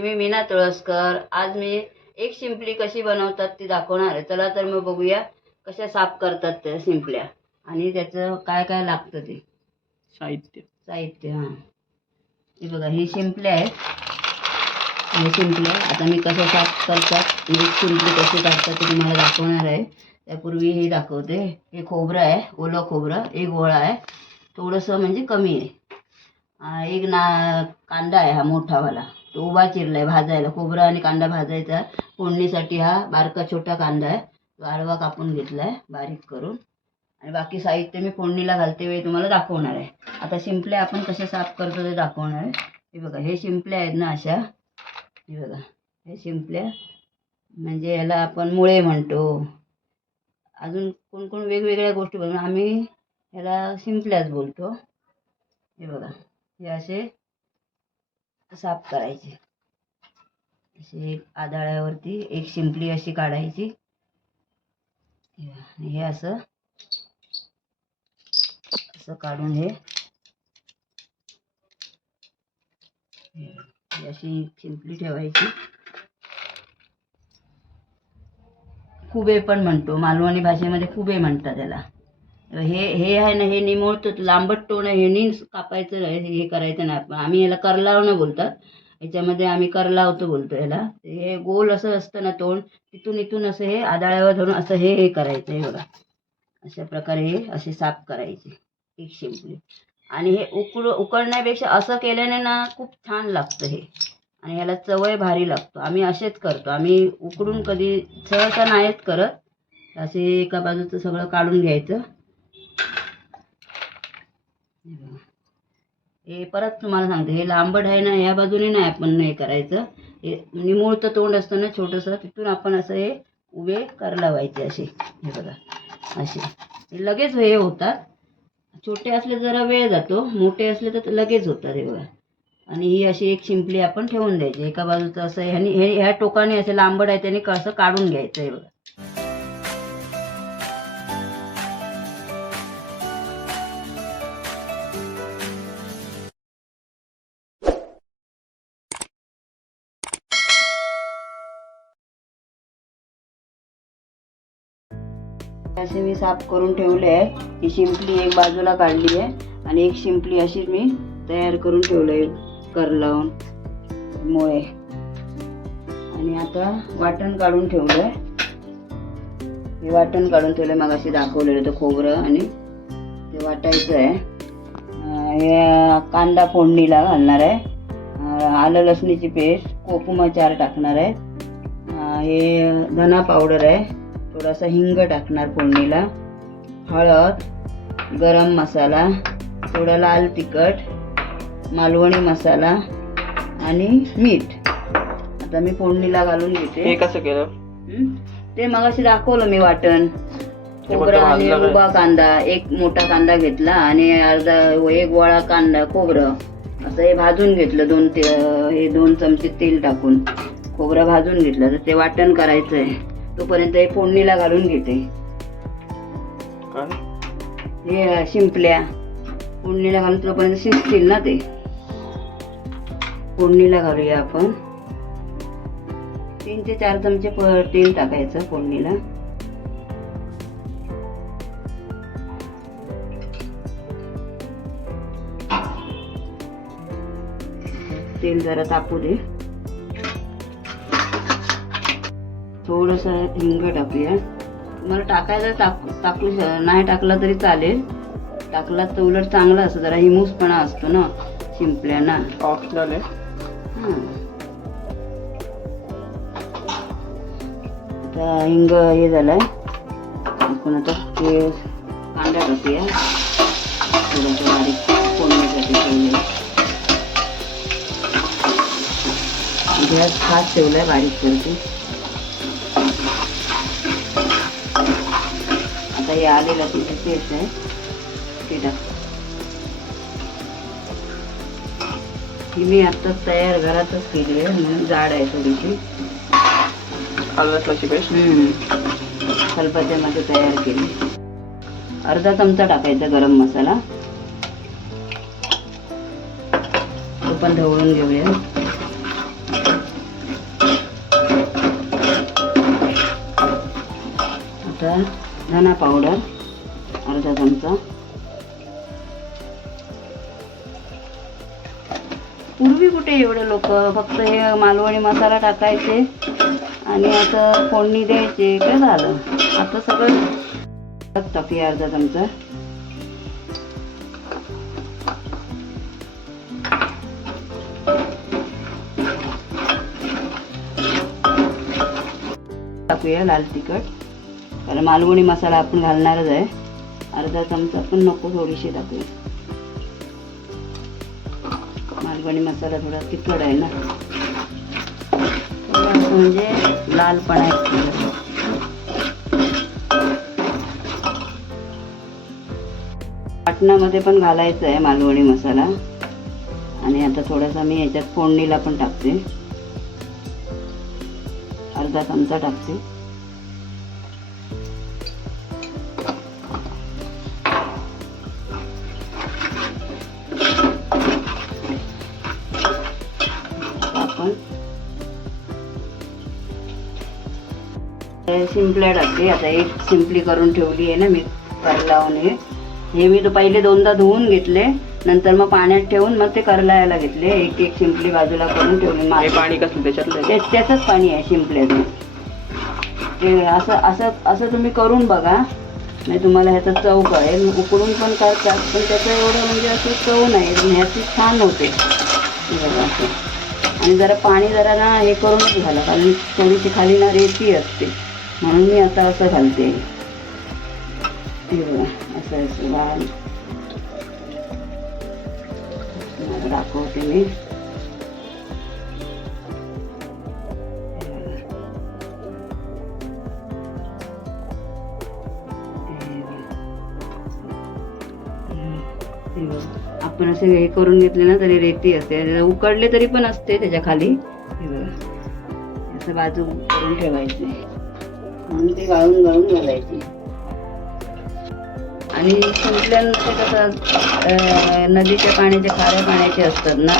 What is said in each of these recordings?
मी मीना तुळसकर. आज मी एक शिंपली कशी बनवतात ती दाखवणार आहे. चला तर मग बघूया कशा साफ करतात त्या शिंपल्या आणि त्याचं काय काय लागतं ते साहित्य. हां, हे बघा, ही शिंपल्या आहेत. हे शिंपल्या आता मी कशा साफ करतात, मी शिंपली कशी काढतात ते तुम्हाला दाखवणार आहे. त्यापूर्वी हे दाखवते. हे खोबरं आहे, ओलं खोबरं. एक गोळा आहे, थोडंसं म्हणजे कमी आहे. एक कांदा आहे, हा मोठावाला, तो उभा चिरलाय भाजायला. खोबरं आणि कांदा भाजायचा फोडणीसाठी. हा बारका छोटा कांदा आहे, तो आडवा कापून घेतलाय बारीक करून. आणि बाकी साहित्य मी फोडणीला घालते वेळी तुम्हाला दाखवणार आहे. आता शिंपल्या आपण कशा साफ करतो ते दाखवणार आहे. हे बघा, हे शिंपल्या आहेत ना अशा. हे बघा, हे शिंपल्या म्हणजे याला आपण मुळे म्हणतो. अजून कोण कोण वेगवेगळ्या गोष्टी बोलतो, आम्ही ह्याला शिंपल्याच बोलतो. हे बघा, हे असे साफ करायचे. असे एक आदळ्यावरती एक शिंपली अशी काढायची. हे असं असं काढून हे अशी शिंपली ठेवायची. खुबे पण म्हणतो, मालवणी भाषेमध्ये खुबे म्हणतात त्याला. हे आहे ना, हे निमुळतं लांबट टोन आहे, हे कापायचं आहे, हे करायचं नाही. आपण आम्ही याला करलावणं बोलतात, याच्यामध्ये आम्ही करलावतो बोलतो याला. हे गोल असं असतं ना तोंड, तिथून इथून असं हे आदाळ्यावर धरून असं हे करायचं. हे बघा, अशा प्रकारे हे असे साफ करायचे एक शिंपली. आणि हे उकडण्यापेक्षा असं केल्याने ना खूप छान लागतं हे, आणि याला चवही भारी लागतो. आम्ही असेच करतो, आम्ही उकडून कधी सहसा नाहीत करत. असे एका बाजूचं सगळं काढून घ्यायचं. हे परत तुम्हाला सांगते, हे लांबट आहे ना, या बाजूने नाही आपण हे करायचं. हे निमुळतं तोंड असतं ना छोटंसं, तिथून आपण असं हे उभे लावायचे असे. हे बघा, असे हे लगेच हे होतात. छोटे असले जरा वेळ जातो, मोठे असले तर लगेच होतात. हे बघा, आणि ही अशी एक शिंपली आपण ठेवून द्यायची एका बाजूचं असं. हे ह्या टोकाने असे लांबड आहे त्याने कसं काढून घ्यायचं. हे बघा, असे मी साफ करून ठेवले आहे. ही शिंपली एक बाजूला काढली आहे आणि एक शिंपली अशी मी तयार करून ठेवलं आहे कर लावून मुळे. आणि आता वाटण काढून ठेवलं आहे. हे वाटण काढून ठेवलं आहे, मग अशी दाखवलेलं होतं खोबरं, आणि ते वाटायचं आहे. हे कांदा फोडणीला घालणार आहे. आलं लसणीची पेस्ट, कोकुमा 4 टाकणार आहे. हे धना पावडर आहे, थोडासा हिंग टाकणार फोडणीला, हळद, गरम मसाला, थोडा लाल तिखट, मालवणी मसाला आणि मीठ. आता मी फोडणीला घालून घेते. हे कसं केलं ते मगाशी दाखवलं मी. वाटण, खोबरं आणि उभा कांदा, एक मोठा कांदा घेतला आणि एक गोळा कांदा खोबरं असं हे भाजून घेतलं. हे 2 चमचे तेल टाकून खोबरं भाजून घेतलं. तर ते वाटण करायचं आहे, तोपर्यंत हे फोडणीला घालून घेते. हे शिंपल्या फोडणीला घालून तोपर्यंत शिजतील ना ते. फोडणीला घालूया आपण. 3 ते 4 चमचे तेल टाकायचं फोडणीला. तेल जरा तापू दे. थोडंसं हिंग टाकूया. तुम्हाला टाकायचं टाकू नाही टाकला तरी चालेल, टाकला तर उलट चांगला असतं. जरा हिमूसपणा असतो ना शिंपल्यांना. ऑप्शनल आहे. आता हिंग हे झालंय, आपण आता ते कांदा टाकूया थोडंसं बारीक फोडण्यासाठी ठेवले. गॅस फास्ट ठेवलाय, बारीक करते. आता हे आले लसूणची पेस्ट आहे ते टाक. ही मी आत्ताच तयार घरातच केली आहे, म्हणून जाड आहे थोडीशी. आलं लसणाची पेस्ट खलबत्त्यामध्ये तयार केली. अर्धा चमचा टाकायचा गरम मसाला, तो पण ढवळून घेऊया. धना पावडर अर्धा चमचा. पूर्वी कुठे एवढे लोक फक्त हे मालवणी मसाला टाकायचे आणि असं फोडणी द्यायचे काय झालं. आता सगळं टाकूया अर्धा चमचा. टाकूया लाल तिखट, कारण मालवणी मसाला आपण घालणारच आहे. अर्धा चमचा पण नको, थोडीशी टाकूया. मालवणी मसाला थोडा तिखट आहे ना, म्हणजे लालपणा आहे. वाटणामध्ये पण घालायचं आहे मालवणी मसाला. आणि आता थोडासा मी याच्यात फोडणीला पण टाकते, अर्धा चमचा टाकते. आपण शिंपल्या टाकते. आता एक शिंपली करून ठेवली आहे ना मी करलावणे. हे मी तो पहिले दोनदा धुवून घेतले, नंतर मग पाण्यात ठेवून मग ते करलायला घेतले. एक एक शिंपली बाजूला करून ठेवली. हे पाणी कसलं त्याच्यातलं? त्याचंच पाणी आहे शिंपल्याचं. ते असं असं असं तुम्ही करून बघा, नाही तुम्हाला ह्याचा चव कळेल. उकडून पण करतात पण त्याचं एवढं म्हणजे असं चव नाही, ह्याची छान होते बघा असं. आणि जरा पाणी जरा ना हे करूनच घाला, कारण थोडीशी खाली ना रेती असते, म्हणून मी आता असं घालते. हे बघा असं असं घाल दाखवते मी. आपण असे हे करून घेतले ना तरी रेती असते, उकडले तरी पण असते त्याच्या खाली. हे बघा असं बाजू करून ठेवायचे, म्हणून ते गाळून गाळून घालायचे. आणि शिंपल्यांचे कसं नदीच्या पाण्याचे खाऱ्या पाण्याचे असतात ना,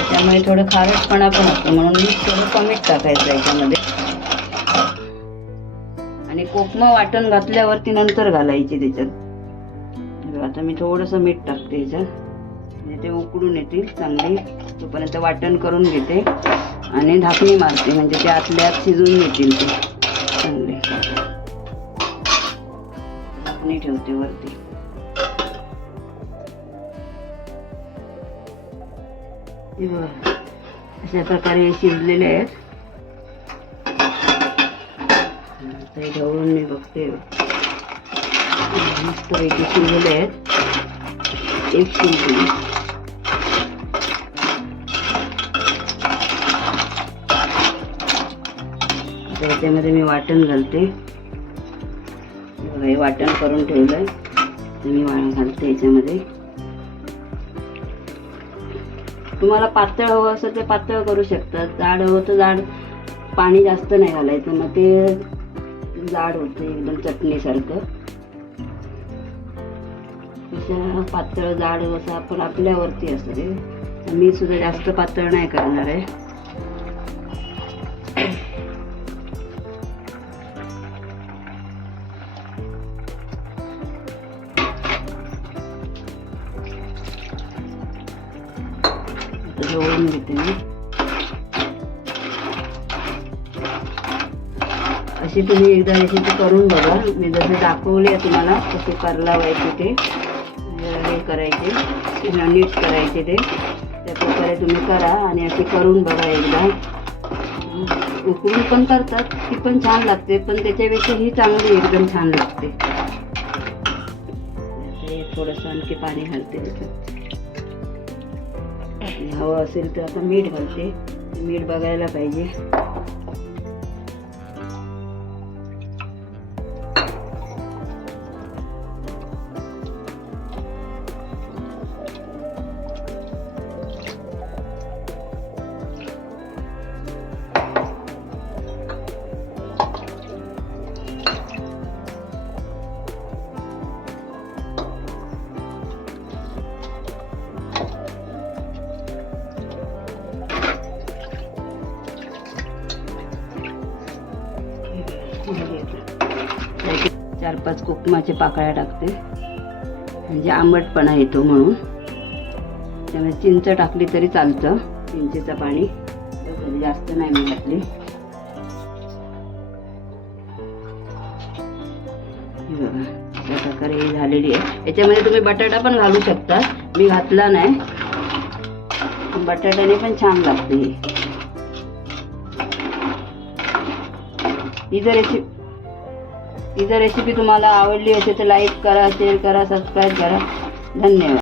त्यामुळे थोडं खारटपणा पण असतो, म्हणून मी थोडं कमीच टाकायचं याच्यामध्ये. आणि कोकमं वाटण घातल्यावरती नंतर घालायची त्याच्यात. आता मी थोडंसं मीठ टाकते याच्यात, म्हणजे ते उकडून येतील चांगली. तोपर्यंत वाटण करून घेते आणि झाकणी मारते, म्हणजे ते आतल्या आत शिजून येतील ते चांगले. झाकणी ठेवते वरती. अशा प्रकारे शिजलेले आहेत. ते ढवळून मी बघते, मस्त पैकी शिजलेले आहेत. एक शिंपली त्याच्यामध्ये मी वाटण घालते. हे वाटण करून ठेवलंय ते मी घालते याच्यामध्ये. तुम्हाला पातळ हवं असं ते पातळ करू शकतात, जाड हवं तर जाड. पाणी जास्त नाही घालायचं, मग ते जाड होते एकदम चटणीसारखं. पातळ जाड असं आपण आपल्यावरती असते. मी सुद्धा जास्त पातळ नाही करणार आहे. ढवळून घेते मी. अशी तुम्ही एकदा रेसिपी करून बघा. मी जसे दाखवले आहे तुम्हाला कसे करलावायचे ते हे करायचे, नीट करायचे ते त्या प्रकारे तुम्ही करा. आणि अशी करून बघा एकदा. उकडून पण करतात ती पण छान लागते, पण त्याच्यापेक्षा ही चांगली एकदम छान लागते. थोडंसं आणखी पाणी घालते त्याच्यात. हवं असेल तर आता मीठ घालते. मीठ बघायला पाहिजे. 4-5 कोकमाचे पाकळ्या टाकते, म्हणजे आंबटपणा येतो म्हणून. त्यामुळे चिंच टाकली तरी चालतं, चिंचेचं पाणी जास्त नाही मी घातली. हे बघा अशा प्रकारे ही झालेली आहे. याच्यामध्ये तुम्ही बटाटा पण घालू शकता, मी घातला नाही. बटाट्याने पण छान लागते ही जर रेसिपी तुम्हाला आवडली असेल तर लाईक करा, शेअर करा, सबस्क्राईब करा. धन्यवाद.